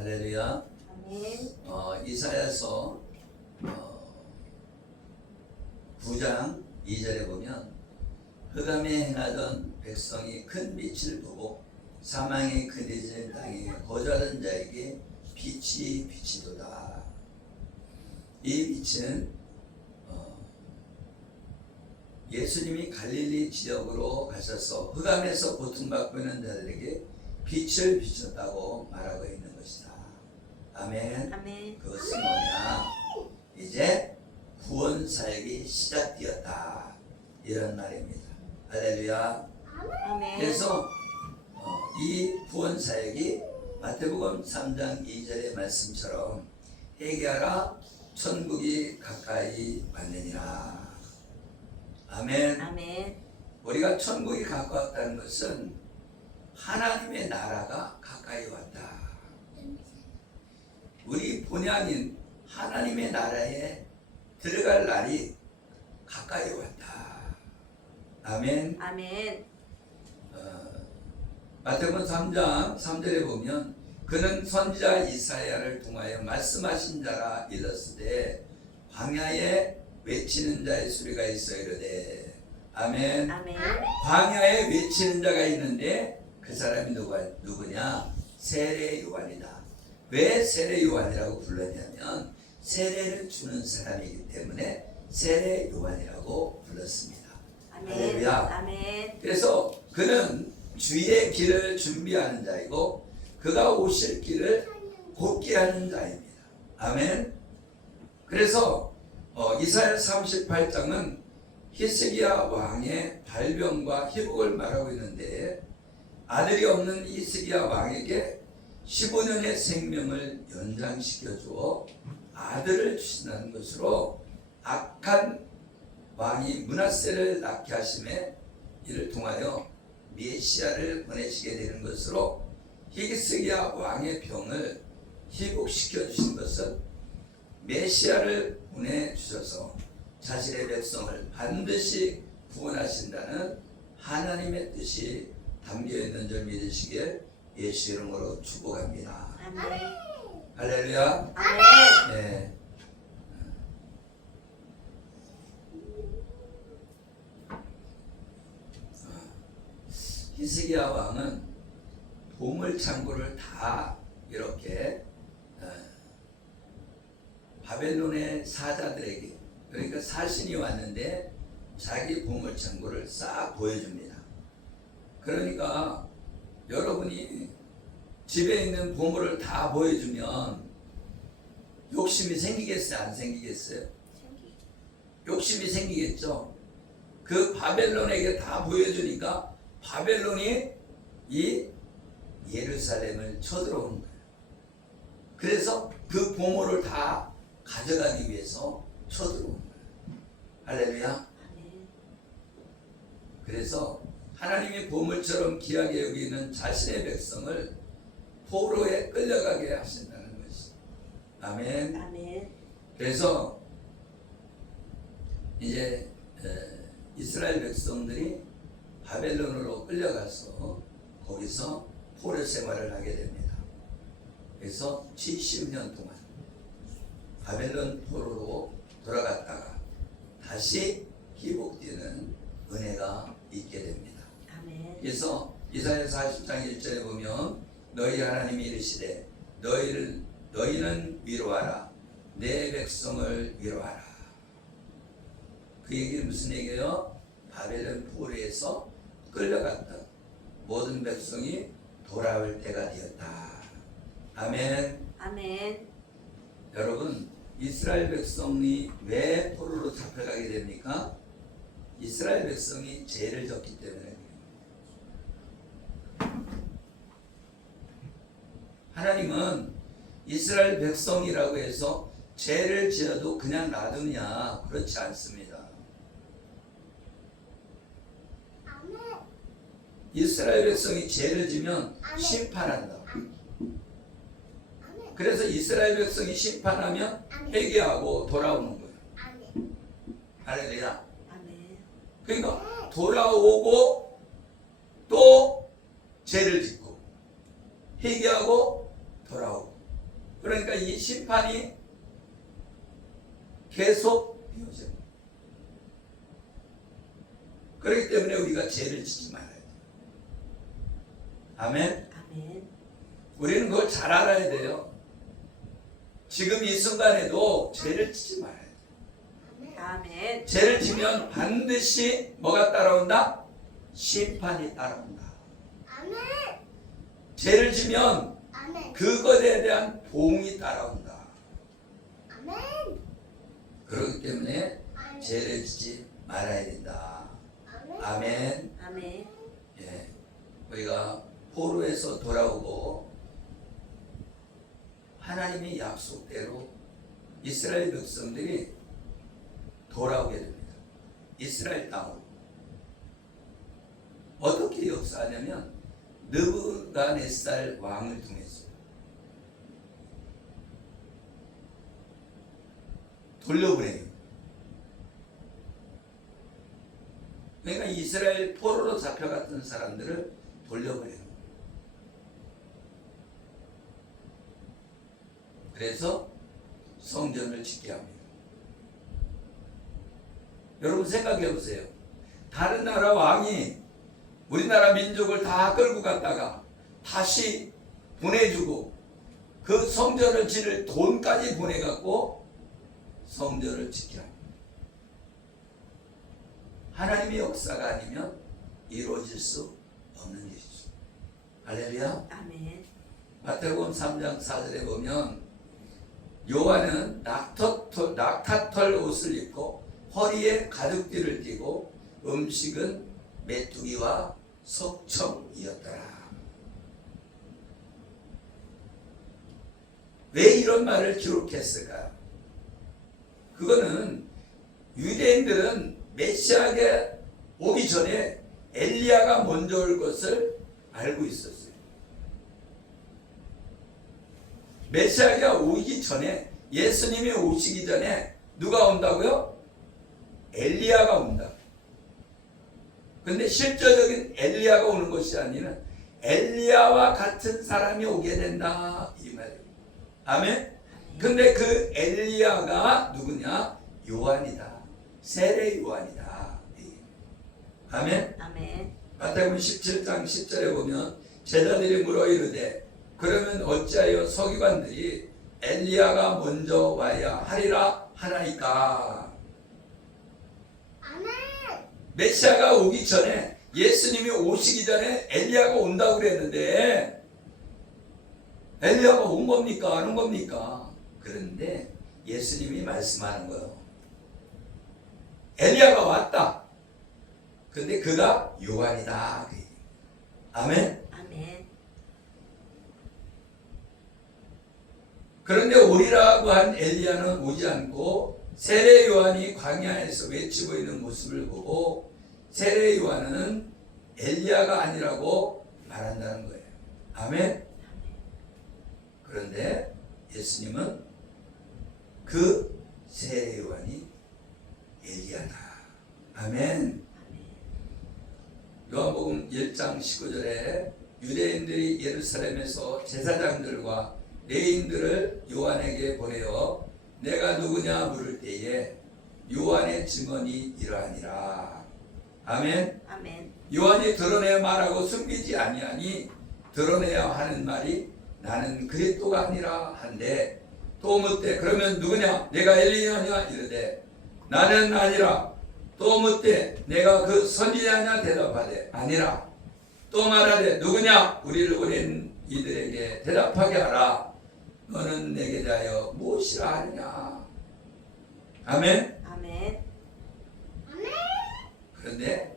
할렐루야. 아멘. 이사야서 9장 2절에 보면 흑암에 행하던 백성이 큰 빛을 보고 사망의 그늘진 땅에 거주하던 자에게 빛이 비치도다. 이 빛은 예수님이 갈릴리 지역으로 가셔서 흑암에서 고통받고 있는 자들에게 빛을 비쳤다고 말하고 있는 것이다. 아멘. 아멘. 그것은 뭐냐? 이제 구원 사역이 시작되었다. 이런 말입니다. 할렐루야. 아멘. 그래서 이 구원 사역이 마태복음 3장 2절의 말씀처럼 회개하라 천국이 가까이 왔느니라. 아멘. 아멘. 우리가 천국이 가까웠다는 것은 하나님의 나라가 가까이 왔다. 우리 본향인 하나님의 나라에 들어갈 날이 가까이 왔다. 아멘. 아멘. 마태복음 3장 3절에 보면 그는 선지자 이사야를 통하여 말씀하신 자라 일렀으되 광야에 외치는 자의 소리가 있어 이르되 아멘. 아멘. 광야에 외치는 자가 있는데 그 사람이 누구냐? 세례 요한이다. 왜 세례 요한이라고 불렀냐면 세례를 주는 사람이기 때문에 세례 요한이라고 불렀습니다. 아멘. 할렐루야. 아멘. 그래서 그는 주의 길을 준비하는 자이고 그가 오실 길을 곧게 하는 자입니다. 아멘. 그래서 이사야 38장은 히스기야 왕의 발병과 회복을 말하고 있는데 아들이 없는 히스기야 왕에게 15년의 생명을 연장시켜 주어 아들을 주신다는 것으로 악한 왕이 므낫세를 낳게 하심에 이를 통하여 메시아를 보내시게 되는 것으로 히스기야 왕의 병을 회복시켜 주신 것은 메시아를 보내주셔서 자신의 백성을 반드시 구원하신다는 하나님의 뜻이 담겨있는 줄 믿으시길 예수 이름으로 축복합니다. 아멘. 할렐루야. 아멘. 네. 히스기야 왕은 보물창고를 다 이렇게 바벨론의 사자들에게, 그러니까 사신이 왔는데 자기 보물창고를 싹 보여줍니다. 그러니까 여러분이 집에 있는 보물을 다 보여주면 욕심이 생기겠어요? 안 생기겠어요? 욕심이 생기겠죠. 그 바벨론에게 다 보여주니까 바벨론이 이 예루살렘을 쳐들어오는 거예요. 그래서 그 보물을 다 가져가기 위해서 쳐들어오는 거예요. 할렐루야. 아멘. 그래서 하나님이 보물처럼 귀하게 여기는 자신의 백성을 포로에 끌려가게 하신다는 것이. 아멘. 아멘. 그래서 이제 이스라엘 백성들이 바벨론으로 끌려가서 거기서 포로 생활을 하게 됩니다. 그래서 70년 동안 바벨론 포로로 돌아갔다가 다시 회복되는 은혜가 있게 됩니다. 아멘. 그래서 이사야 40장 1절에 보면 너희 하나님이 이르시되 너희는 위로하라 내 백성을 위로하라. 그 얘기는 무슨 얘기예요? 바벨론 포로에서 끌려갔던 모든 백성이 돌아올 때가 되었다. 아멘. 아멘. 여러분, 이스라엘 백성이 왜 포로로 잡혀가게 됩니까? 이스라엘 백성이 죄를 졌기 때문에. 하나님은 이스라엘 백성이라고 해서 죄를 지어도 그냥 놔두냐? 그렇지 않습니다. 이스라엘 백성이 죄를 지면 심판한다. 그래서 이스라엘 백성이 심판하면 회개하고 돌아오는 거예요. 할렐루야. 아멘. 그러니까 돌아오고 또 죄를 짓고 회개하고 돌아오고 그러니까 이 심판이 계속 이어져요. 그렇기 때문에 우리가 죄를 짓지 말아야 돼요. 아멘. 아멘. 우리는 그걸 잘 알아야 돼요. 지금 이 순간에도 죄를 짓지 말아야 돼요. 아멘. 죄를 지면 반드시 뭐가 따라온다? 심판이 따라온다. 아멘. 죄를 지면 아멘. 그것에 대한 보응이 따라온다. 아멘. 그렇기 때문에 아멘. 죄를 짓지 말아야 된다. 아멘. 아멘. 아멘. 예, 우리가 포로에서 돌아오고 하나님의 약속대로 이스라엘 백성들이 돌아오게 됩니다. 이스라엘 땅으로. 어떻게 역사하냐면 느부갓네살 왕을 통해서 돌려보내요. 그러니까 이스라엘 포로로 잡혀갔던 사람들을 돌려보내요. 그래서 성전을 짓게 합니다. 여러분 생각해 보세요. 다른 나라 왕이 우리나라 민족을 다 끌고 갔다가 다시 보내주고 그 성전을 지을 돈까지 보내갖고 성전을 짓게 합니다. 하나님의 역사가 아니면 이루어질 수 없는 일이죠. 할렐루야. 아멘. 마태복음 3장 4절에 보면 요한은 낙타털 옷을 입고 허리에 가죽띠를 띠고 음식은 메뚜기와 석청이었더라. 왜 이런 말을 기록했을까요? 그거는 유대인들은 메시아가 오기 전에 엘리야가 먼저 올 것을 알고 있었어요. 메시아가 오기 전에, 예수님이 오시기 전에 누가 온다고요? 엘리야가 온다. 근데 실제적인 엘리야가 오는 것이 아니라 엘리야와 같은 사람이 오게 된다 이 말이에요. 아멘. 근데 그 엘리야가 누구냐? 요한이다. 세례 요한이다. 아멘. 아멘. 마태복음 17장 10절에 보면 제자들이 물어 이르되 그러면 어찌하여 서기관들이 엘리야가 먼저 와야 하리라 하나이까. 아멘. 메시아가 오기 전에, 예수님이 오시기 전에 엘리야가 온다고 그랬는데 엘리야가 온 겁니까? 안 온 겁니까? 그런데 예수님이 말씀하는 거예요. 엘리야가 왔다. 근데 그가 요한이다. 아멘. 아멘. 그런데 오리라고 한 엘리야는 오지 않고 세례 요한이 광야에서 외치고 있는 모습을 보고 세례 요한은 엘리야가 아니라고 말한다는 거예요. 아멘. 그런데 예수님은 그 세례 요한이 엘리야다. 아멘. 요한복음 1장 19절에 유대인들이 예루살렘에서 제사장들과 레인들을 요한에게 보내어 내가 누구냐 물을 때에 요한의 증언이 이러하니라. 아멘. 아멘. 요한이 드러내어 말하고 숨기지 아니하니 드러내야 하는 말이 나는 그리스도가 아니라 한데 또 묻되 그러면 누구냐? 내가 엘리야냐? 이르되 나는 아니라. 또 묻되 내가 그 선지자냐? 대답하되 아니라. 또 말하되 누구냐? 우리를 보낸 이들에게 대답하게 하라. 너는 내게 대하여 무엇이라 하느냐? 아멘. 아멘. 그런데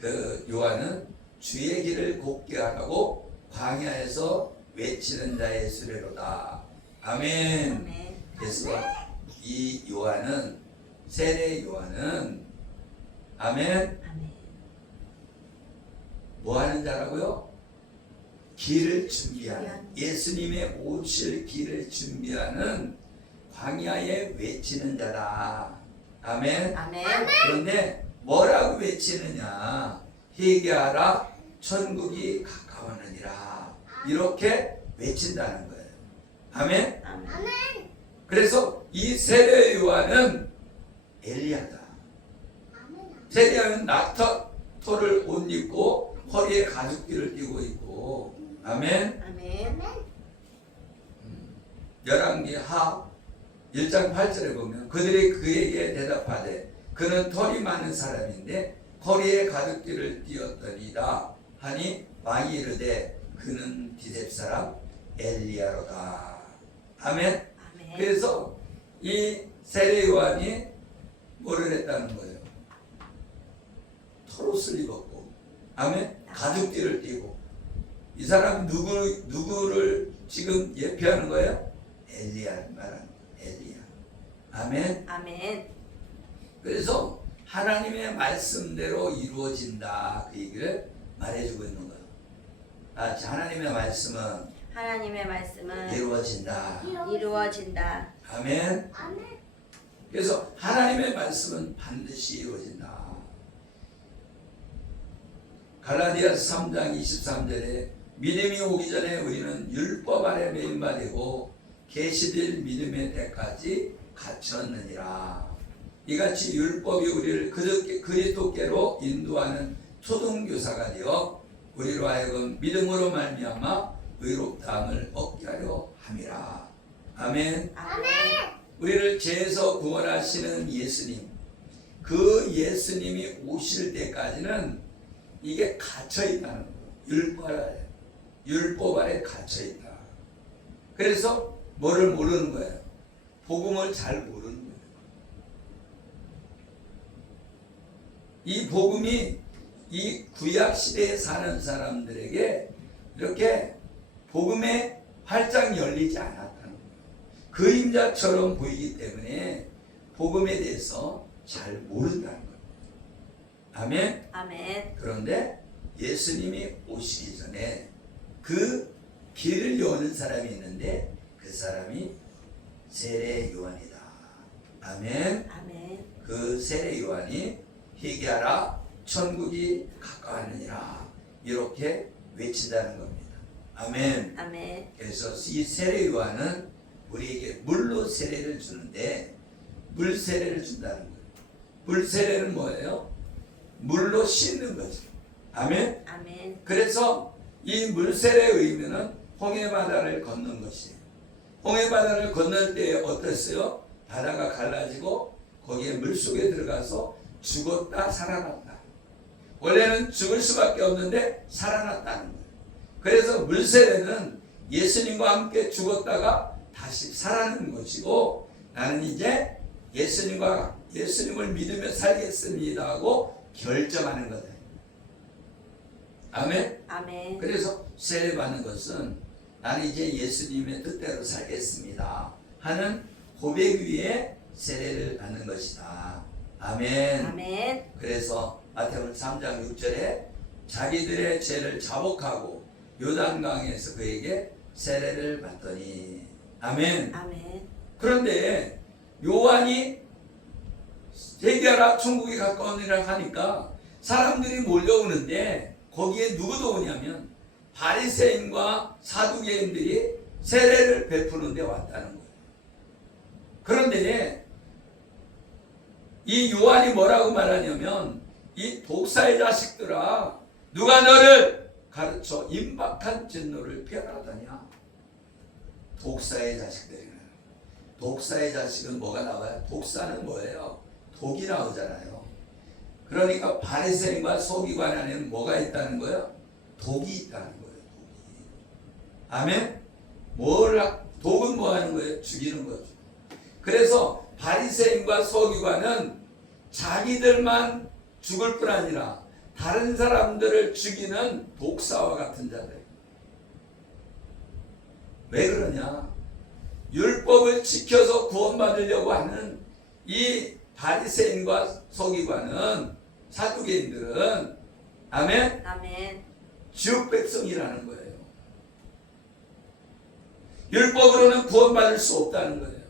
그 요한은 주의 길을 곱게 하라고 광야에서 외치는 자의 수레로다. 아멘. 아멘. 그래서 이 요한은, 세례 요한은 아멘, 아멘. 뭐 하는 자라고요? 길을 준비하는, 예수님의 오실 길을 준비하는 광야에 외치는 자다. 아멘. 아멘. 그런데 뭐라고 외치느냐? 회개하라, 천국이 가까웠느니라. 이렇게 외친다는 거예요. 아멘. 아멘. 아멘. 그래서 이 세례 요한은 엘리야다. 아멘. 세례요한은 낙타토를 옷 입고 허리에 가죽띠를 띠고 있고, 아멘. 아멘. 아멘. 열왕기 하 1장 8절에 보면 그들이 그에게 대답하되 그는 털이 많은 사람인데 허리에 가죽띠를 띠었더니라 하니 왕이 이르되 그는 디셉 사람 엘리야로다. 아멘. 아멘. 그래서 이 세례 요한이 뭐를 했다는 거예요? 털옷을 입었고, 아멘. 가죽띠를 띠고, 이 사람 누구를 지금 예표하는 거예요? 엘리야를 말하는 거예요. 엘리야. 아멘. 아멘. 그래서 하나님의 말씀대로 이루어진다, 그 얘기를 말해주고 있는 거예요. 하나님의 말씀은 하나님의 말씀은 이루어진다. 이루어진다. 아멘. 아멘. 그래서 하나님의 말씀은 반드시 이루어진다. 갈라디아서 3장 23절에 믿음이 오기 전에 우리는 율법 아래 매임바 되고 계시될 믿음의 때까지 갇혔느니라. 이같이 율법이 우리를 그리스도께로 인도하는 초등교사가 되어 우리로 하여금 믿음으로 말미암아 의롭다함을 얻게 하려 함이라. 아멘. 아멘. 우리를 죄에서 구원하시는 예수님, 그 예수님이 오실 때까지는 이게 갇혀 있다는 거예요. 율법 아래 갇혀 있다. 그래서 뭐를 모르는 거예요? 복음을 잘 모르는 거예요. 이 복음이 이 구약 시대에 사는 사람들에게 이렇게 복음에 활짝 열리지 않았다는 거예요. 그림자처럼 보이기 때문에 복음에 대해서 잘 모른다는 거예요. 아멘. 아멘. 그런데 예수님이 오시기 전에 그 길을 여는 사람이 있는데 그 사람이 세례 요한이다. 아멘. 아멘. 그 세례 요한이 회개하라 천국이 가까웠느니라 이렇게 외친다는 겁니다. 아멘. 아멘. 그래서 이 세례 요한은 우리에게 물로 세례를 주는데 물 세례를 준다는 거예요. 물 세례는 뭐예요? 물로 씻는 거죠. 아멘. 아멘. 그래서 이 물 세례의 의미는 홍해 바다를 걷는 것이에요. 홍해 바다를 건널 때 어땠어요? 바다가 갈라지고 거기에 물 속에 들어가서 죽었다 살아났다. 원래는 죽을 수밖에 없는데 살아났다는 거예요. 그래서 물 세례는 예수님과 함께 죽었다가 다시 살아나는 것이고 나는 이제 예수님을 믿으며 살겠습니다 하고 결정하는 거다. 아멘. 아멘. 그래서 세례 받는 것은 나는 이제 예수님의 뜻대로 살겠습니다 하는 고백 위에 세례를 받는 것이다. 아멘. 아멘. 그래서 마태복음 3장 6절에 자기들의 죄를 자복하고 요단강에서 그에게 세례를 받더니 아멘. 아멘. 그런데 요한이 회개하라 천국이 가까우니라 하니까 사람들이 몰려오는데 거기에 누구도 오냐면 바리새인과 사두개인들이 세례를 베푸는데 왔다는 거예요. 그런데 이 요한이 뭐라고 말하냐면 이 독사의 자식들아 누가 너를 가르쳐 임박한 진노를 피하라더냐. 독사의 자식들이네. 독사의 자식은 뭐가 나와요? 독사는 뭐예요? 독이 나오잖아요. 그러니까 바리새인과 서기관 안에는 뭐가 있다는 거예요? 독이 있다는 거예요. 독이. 아멘? 독은 뭐 하는 거예요? 죽이는 거죠. 그래서 바리새인과 서기관은 자기들만 죽을 뿐 아니라 다른 사람들을 죽이는 독사와 같은 자들. 왜 그러냐? 율법을 지켜서 구원받으려고 하는 이 바리새인과 서기관은 사두개인들은 아멘? 아멘. 지옥 백성이라는 거예요. 율법으로는 구원받을 수 없다는 거예요.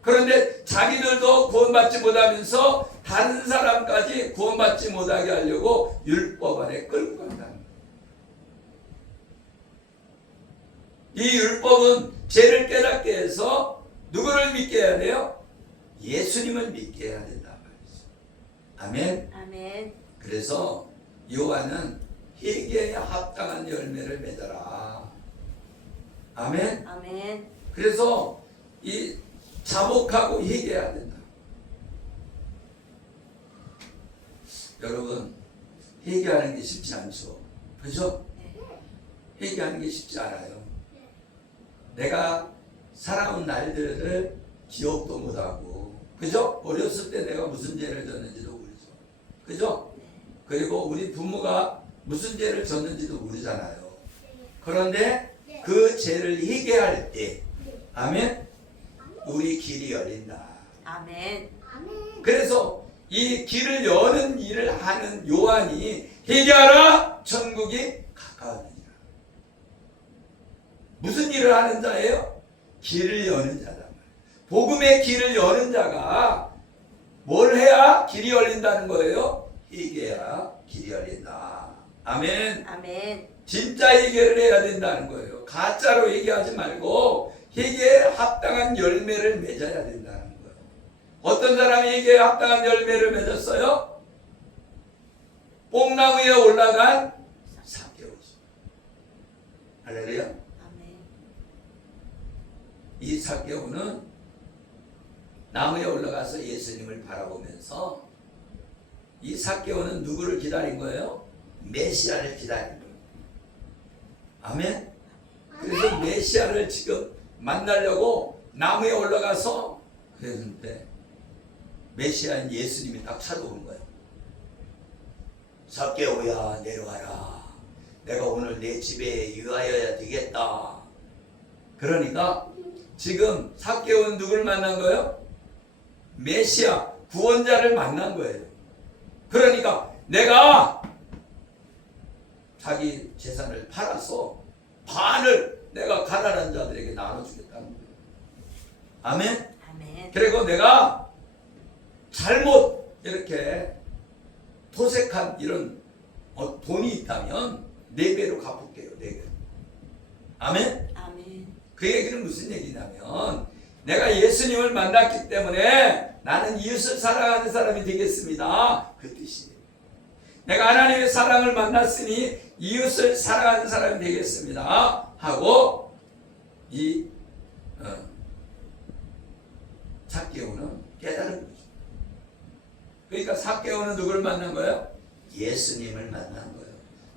그런데 자기들도 구원받지 못하면서 다른 사람까지 구원받지 못하게 하려고 율법 아래 끌고 간다는 거예요. 이 율법은 죄를 깨닫게 해서 누구를 믿게 해야 돼요? 예수님을 믿게 해야 된다 말이죠. 아멘. 아멘. 그래서 요한은 회개에 합당한 열매를 맺어라. 아멘. 아멘. 그래서 이 자복하고 회개해야 된다. 여러분, 회개하는 게 쉽지 않죠. 그죠? 회개하는 게 쉽지 않아요. 내가 살아온 날들을 기억도 못하고, 그죠? 어렸을 때 내가 무슨 죄를 졌는지도 모르죠. 그죠? 그리고 우리 부모가 무슨 죄를 졌는지도 모르잖아요. 그런데 그 죄를 회개할 때, 아멘? 우리 길이 열린다. 아멘. 아멘. 그래서 이 길을 여는 일을 하는 요한이 회개하라, 천국이 가까우니라. 무슨 일을 하는 자예요? 길을 여는 자다. 복음의 길을 여는 자가 뭘 해야 길이 열린다는 거예요? 회개해야 길이 열린다. 아멘. 아멘. 진짜 회개를 해야 된다는 거예요. 가짜로 회개하지 말고 회개에 합당한 열매를 맺어야 된다는 거예요. 어떤 사람이 회개에 합당한 열매를 맺었어요? 뽕나무에 올라간 삭개오죠. 할렐루야. 아멘. 이 삭개오는 나무에 올라가서 예수님을 바라보면서 이 삭개오는 누구를 기다린 거예요? 메시아를 기다린 거예요. 아멘. 그래서 메시아를 지금 만나려고 나무에 올라가서 그랬는데 메시아인 예수님이 딱 찾아오는 거예요. 삭개오야, 내려와라. 내가 오늘 내 집에 유하여야 되겠다. 그러니까 지금 삭개오는 누굴 만난 거예요? 메시아, 구원자를 만난 거예요. 그러니까 내가 자기 재산을 팔아서 반을 내가 가난한 자들에게 나눠주겠다는 거예요. 아멘? 아멘. 그리고 내가 잘못 이렇게 토색한 이런 돈이 있다면 4배로 갚을게요. 4배. 아멘? 아멘. 그 얘기는 무슨 얘기냐면 내가 예수님을 만났기 때문에 나는 이웃을 사랑하는 사람이 되겠습니다. 그 뜻이에요. 내가 하나님의 사랑을 만났으니 이웃을 사랑하는 사람이 되겠습니다. 하고 이 삭개오는 깨달은 거죠. 그러니까 삭개오는 누구를 만난 거예요? 예수님을 만난 거예요.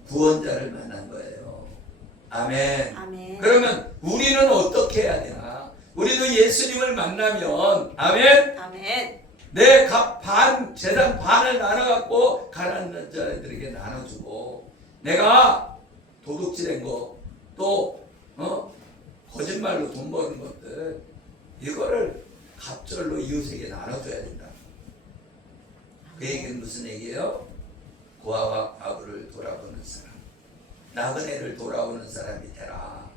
구원자를 만난 거예요. 아멘. 아멘. 그러면 우리는 어떻게 해야 되나? 우리도 예수님을 만나면 아멘. 아멘. 내 재산 반을 나눠갖고 가난한 자들에게 나눠주고 내가 도둑질한 거 또 거짓말로 돈 버는 것들 이거를 갑절로 이웃에게 나눠줘야 된다. 그 얘기는 무슨 얘기예요? 고아와 과부를 돌아보는 사람, 나그네를 돌아오는 사람이 되라.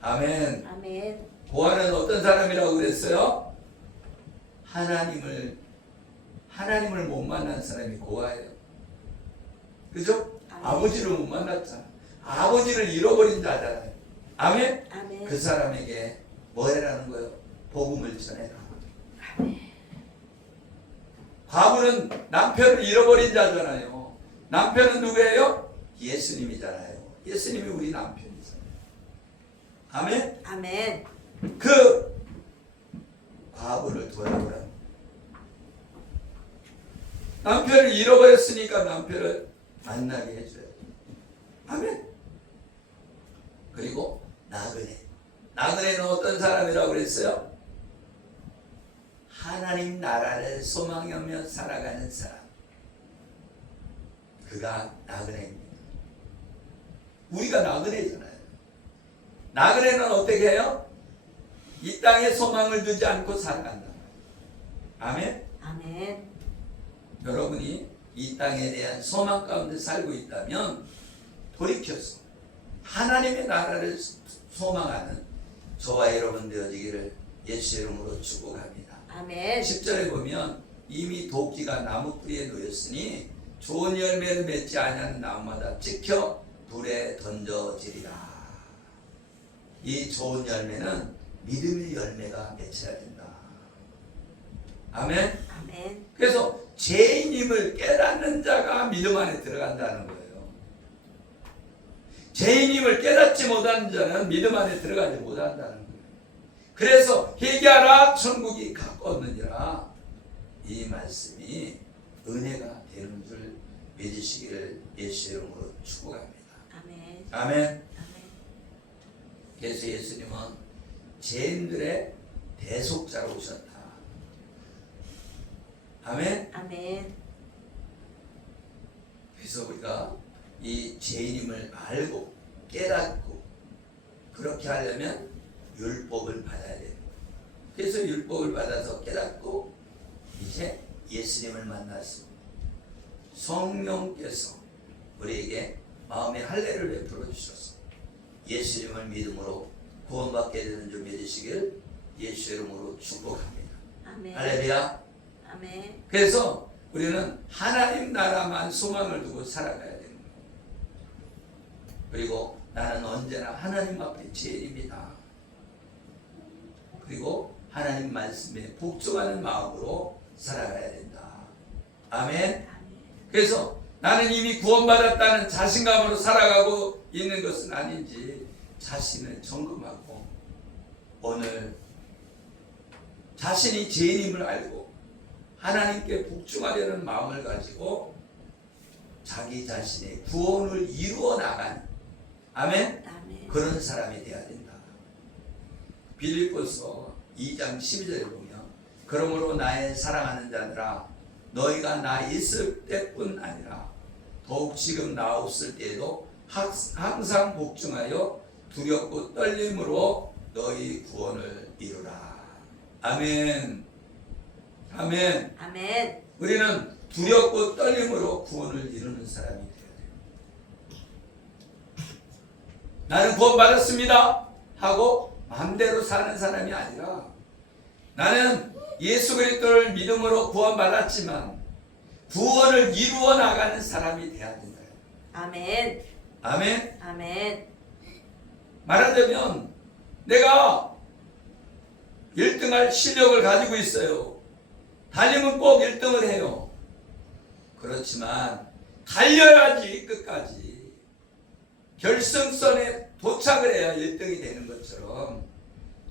아멘. 아멘. 고아는 어떤 사람이라고 그랬어요? 하나님을 못 만난 사람이 고아예요. 그죠? 아멘. 아버지를 못 만났잖아. 아버지를 잃어버린 자잖아요. 아멘? 아멘. 그 사람에게 뭐 해라는 거예요? 복음을 전해라. 과부는 남편을 잃어버린 자잖아요. 남편은 누구예요? 예수님이잖아요. 예수님이 우리 남편이잖아요. 아멘? 아멘. 그 과부를 돌아보라. 남편을 잃어버렸으니까 남편을 만나게 해줘야 돼. 아멘. 그리고 나그네. 나그네는 어떤 사람이라고 그랬어요? 하나님 나라를 소망하며 살아가는 사람. 그가 나그네입니다. 우리가 나그네잖아요. 나그네는 어떻게 해요? 이 땅에 소망을 두지 않고 살아간다. 아멘. 아멘. 여러분이 이 땅에 대한 소망 가운데 살고 있다면 돌이켜서 하나님의 나라를 소망하는 저와 여러분 되어지기를 예수 이름으로 축복합니다. 아멘. 10절에 보면 이미 도끼가 나무 뿌리에 놓였으니 좋은 열매를 맺지 아니하는 나무마다 찍혀 불에 던져지리라. 이 좋은 열매는 믿음의 열매가 맺혀야 된다. 아멘. 아멘. 그래서 죄인임을 깨닫는 자가 믿음 안에 들어간다는 거예요. 죄인임을 깨닫지 못하는 자는 믿음 안에 들어가지 못한다는 거예요. 그래서 회개하라 천국이 가까웠느니라. 이 말씀이 은혜가 되는 줄 믿으시기를 예수 이름으로 축복합니다. 아멘. 아멘. 아멘. 그래서 예수님은 죄인들의 대속자로 오셨다. 아멘. 아멘. 그래서 우리가 이 죄인임을 알고 깨닫고 그렇게 하려면 율법을 받아야 돼요. 그래서 율법을 받아서 깨닫고 이제 예수님을 만났습니다. 성령께서 우리에게 마음의 할례를 베풀어 주셔서 예수님을 믿음으로 구원받게 되는 줄 믿으시길 예수 이름으로 축복합니다. 아멘. 할렐루야. 아멘. 그래서 우리는 하나님 나라만 소망을 두고 살아가야 됩니다. 그리고 나는 언제나 하나님 앞에 죄인입니다. 그리고 하나님 말씀에 복종하는 마음으로 살아가야 된다. 아멘. 그래서 나는 이미 구원받았다는 자신감으로 살아가고 있는 것은 아닌지 자신을 점검하고 오늘 자신이 죄인임을 알고 하나님께 복종하려는 마음을 가지고 자기 자신의 구원을 이루어 나가는 아멘? 아멘. 그런 사람이 되어야 된다. 빌립보서 2장 12절에 보면 그러므로 나의 사랑하는 자들아 너희가 나 있을 때뿐 아니라 더욱 지금 나 없을 때에도 항상 복종하여 두렵고 떨림으로 너희 구원을 이루라. 아멘. 아멘. 아멘. 우리는 두렵고 떨림으로 구원을 이루는 사람이 되어야 돼요. 나는 구원받았습니다 하고 마음대로 사는 사람이 아니라 나는 예수 그리스도를 믿음으로 구원받았지만 구원을 이루어 나가는 사람이 되어야 된다. 아멘. 아멘. 아멘. 말하자면 내가 1등할 실력을 가지고 있어요. 달리면 꼭 1등을 해요. 그렇지만 달려야지 끝까지 결승선에 도착을 해야 1등이 되는 것처럼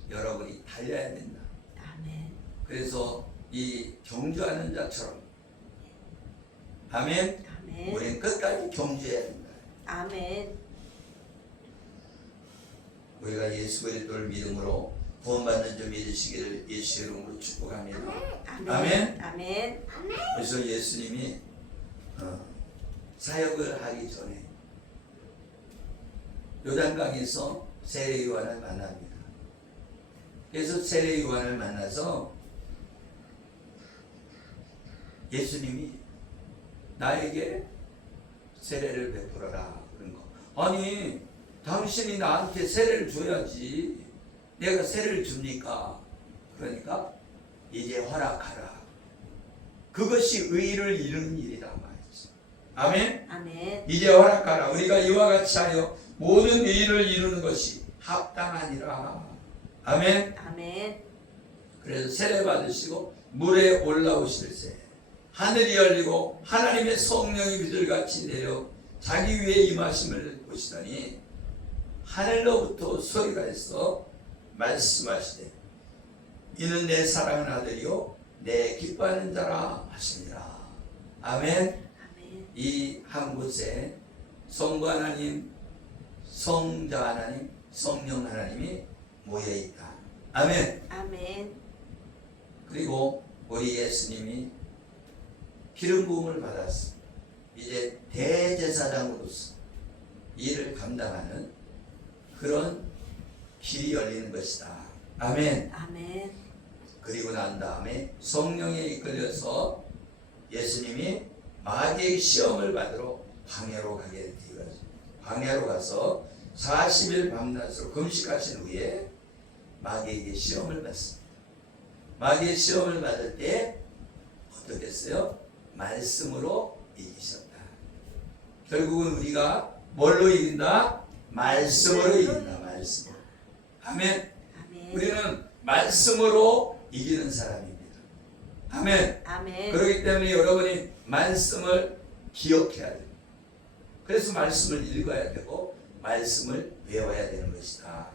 여러분이 달려야 된다. 아멘. 그래서 이 경주하는 자처럼 아멘. 아멘. 우리는 끝까지 경주해야 된다. 아멘. 우리가 예수 그리스도를 믿음으로 구원받는 줄 믿으시기를 예수 이름으로 축복합니다. 아멘. 아멘. 그래서 예수님이 사역을 하기 전에 요단강에서 세례 요한을 만납니다. 그래서 세례 요한을 만나서 예수님이 나에게 세례를 베풀어라 그런 거. 아니 당신이 나한테 세례를 줘야지 내가 세례를 줍니까? 그러니까 이제 허락하라. 그것이 의를 이루는 일이다 말이지. 아멘. 아멘. 이제 허락하라. 우리가 이와 같이 하여 모든 의를 이루는 것이 합당하니라. 아멘. 아멘. 그래서 세례 받으시고 물에 올라오실세 하늘이 열리고 하나님의 성령이 비둘같이 내려 자기 위에 임하심을 보시더니 하늘로부터 소리가 있어 말씀하시되 이는 내 사랑하는 아들이요 내 기뻐하는 자라 하시니라. 아멘. 아멘. 이 한 곳에 성부 하나님, 성자 하나님, 성령 하나님이 모여 있다. 아멘. 아멘. 그리고 우리 예수님이 기름 부음을 받았어. 이제 대제사장으로서 일을 감당하는 그런 길이 열리는 것이다. 아멘. 아멘. 그리고 난 다음에 성령에 이끌려서 예수님이 마귀의 시험을 받으러 광야로 가게 되어서 광야로 가서 40일 밤낮으로 금식하신 후에 마귀에게 시험을 받습니다. 마귀의 시험을 받을 때 어떻게 했어요? 말씀으로 이기셨다. 결국은 우리가 뭘로 이긴다? 말씀으로 이긴다. 말씀으로. 아멘. 아멘. 우리는 말씀으로 이기는 사람입니다. 아멘. 아멘. 그렇기 때문에 여러분이 말씀을 기억해야 돼요. 그래서 말씀을 읽어야 되고 말씀을 외워야 되는 것이다.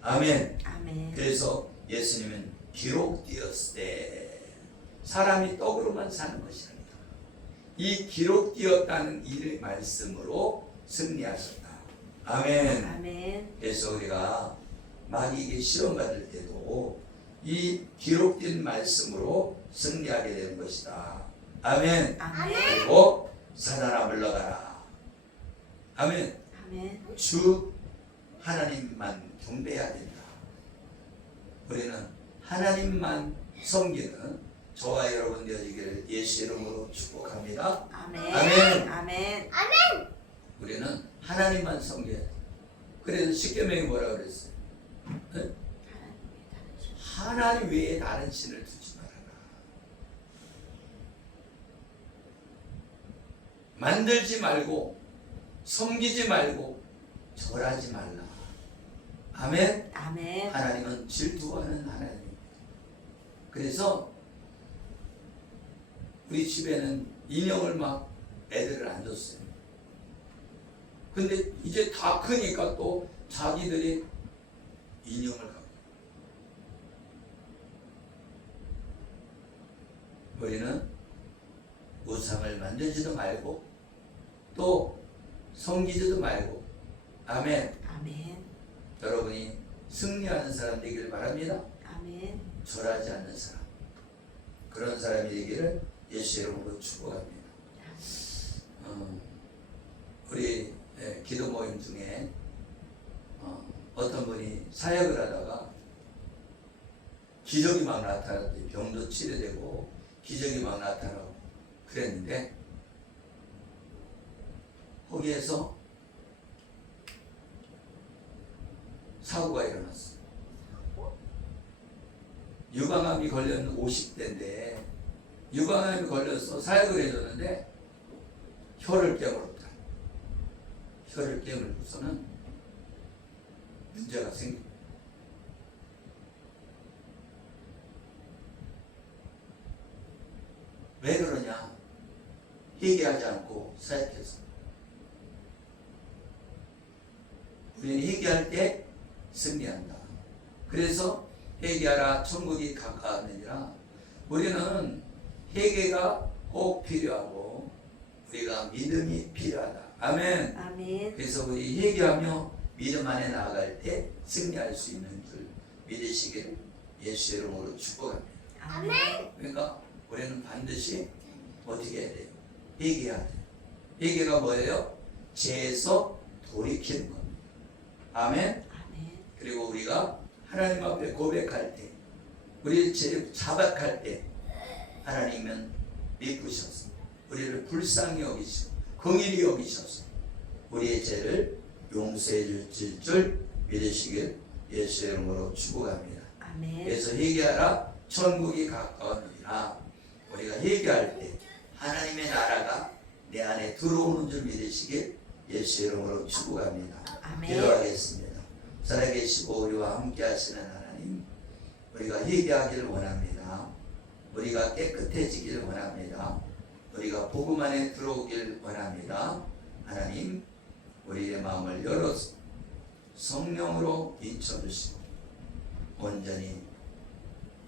아멘. 아멘. 그래서 예수님은 기록되었을 때 사람이 떡으로만 사는 것이랍니다. 이 기록되었다는 이 말씀으로 승리하셨다. 아멘. 아멘. 그래서 우리가 마귀에게 시험받을 때도 이 기록된 말씀으로 승리하게 되는 것이다. 아멘. 아멘. 그리고 사단아 물러가라. 아멘. 아멘. 주 하나님만 경배해야 된다. 우리는 하나님만 섬기는 저와 여러분 되어지기를 예수 이름으로 축복합니다. 아멘. 아멘. 아멘. 우리는 하나님만 섬겨야 돼. 그래서 십계명이 뭐라 그랬어요? 네? 하나님 외에 다른 신을 두지 말아라. 만들지 말고 섬기지 말고 절하지 말라. 아멘. 아멘. 하나님은 질투하는 하나님입니다. 그래서 우리 집에는 인형을 막 애들을 안 줬어요. 근데 이제 다 크니까 또 자기들이 인형을 갖고. 우리는 우상을 만들지도 말고 또 섬기지도 말고. 아멘. 아멘. 여러분이 승리하는 사람 되기를 바랍니다. 아멘. 절하지 않는 사람, 그런 사람이 되기를 예수 이름으로 축복합니다. 우리 기도 모임 중에 어떤 분이 사역을 하다가 기적이 막 나타났대요. 병도 치료되고 기적이 막 나타나고 그랬는데 거기에서 사고가 일어났어. 유방암이 걸렸는 50대인데 유방암이 걸려서 사역을 해줬는데 혀를 깨물었다. 혀를 깨물고서는 문제가 생깁니다. 왜 그러냐? 회개하지 않고 사역해서. 우리는 회개할 때 승리한다. 그래서 회개하라 천국이 가까웠느니라. 우리는 회개가 꼭 필요하고 우리가 믿음이 필요하다. 아멘. 아멘. 그래서 우리 회개하며 믿음 안에 나아갈 때 승리할 수 있는 줄 믿으시기를 예수 이름으로 축복합니다. 아멘. 그러니까 우리는 반드시 어떻게 해야 돼요? 회개해야 돼요. 회개가 뭐예요? 죄에서 돌이키는 겁니다. 아멘. 아멘. 그리고 우리가 하나님 앞에 고백할 때, 우리 죄 자박할 때 하나님은 믿으셔서 우리를 불쌍히 여기시고 긍휼히 여기셔서 우리의 죄를 용서해 주실 줄 믿으시길 예수 이름으로 축복합니다. 아멘. 그래서 회개하라 천국이 가까웠느니라. 우리가 회개할 때 하나님의 나라가 내 안에 들어오는 줄 믿으시길 예수 이름으로 축복합니다. 아멘. 기도하겠습니다. 살아계시고 우리와 함께 하시는 하나님, 우리가 회개하기를 원합니다. 우리가 깨끗해지기를 원합니다. 우리가 복음 안에 들어오길 원합니다. 하나님, 우리의 마음을 열어서 성령으로 인쳐주시고 온전히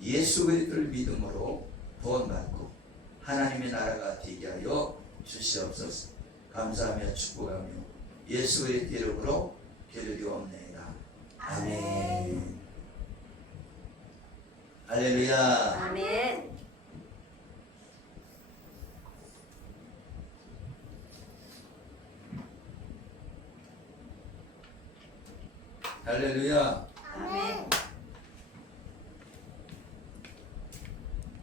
예수 그리스도를 믿음으로 구원받고 하나님의 나라가 되게 하여 주시옵소서. 감사하며 축복하며 예수 그리스도 이름으로 기도드리옵나이다. 아멘. 할렐루야. 아멘. 할렐루야.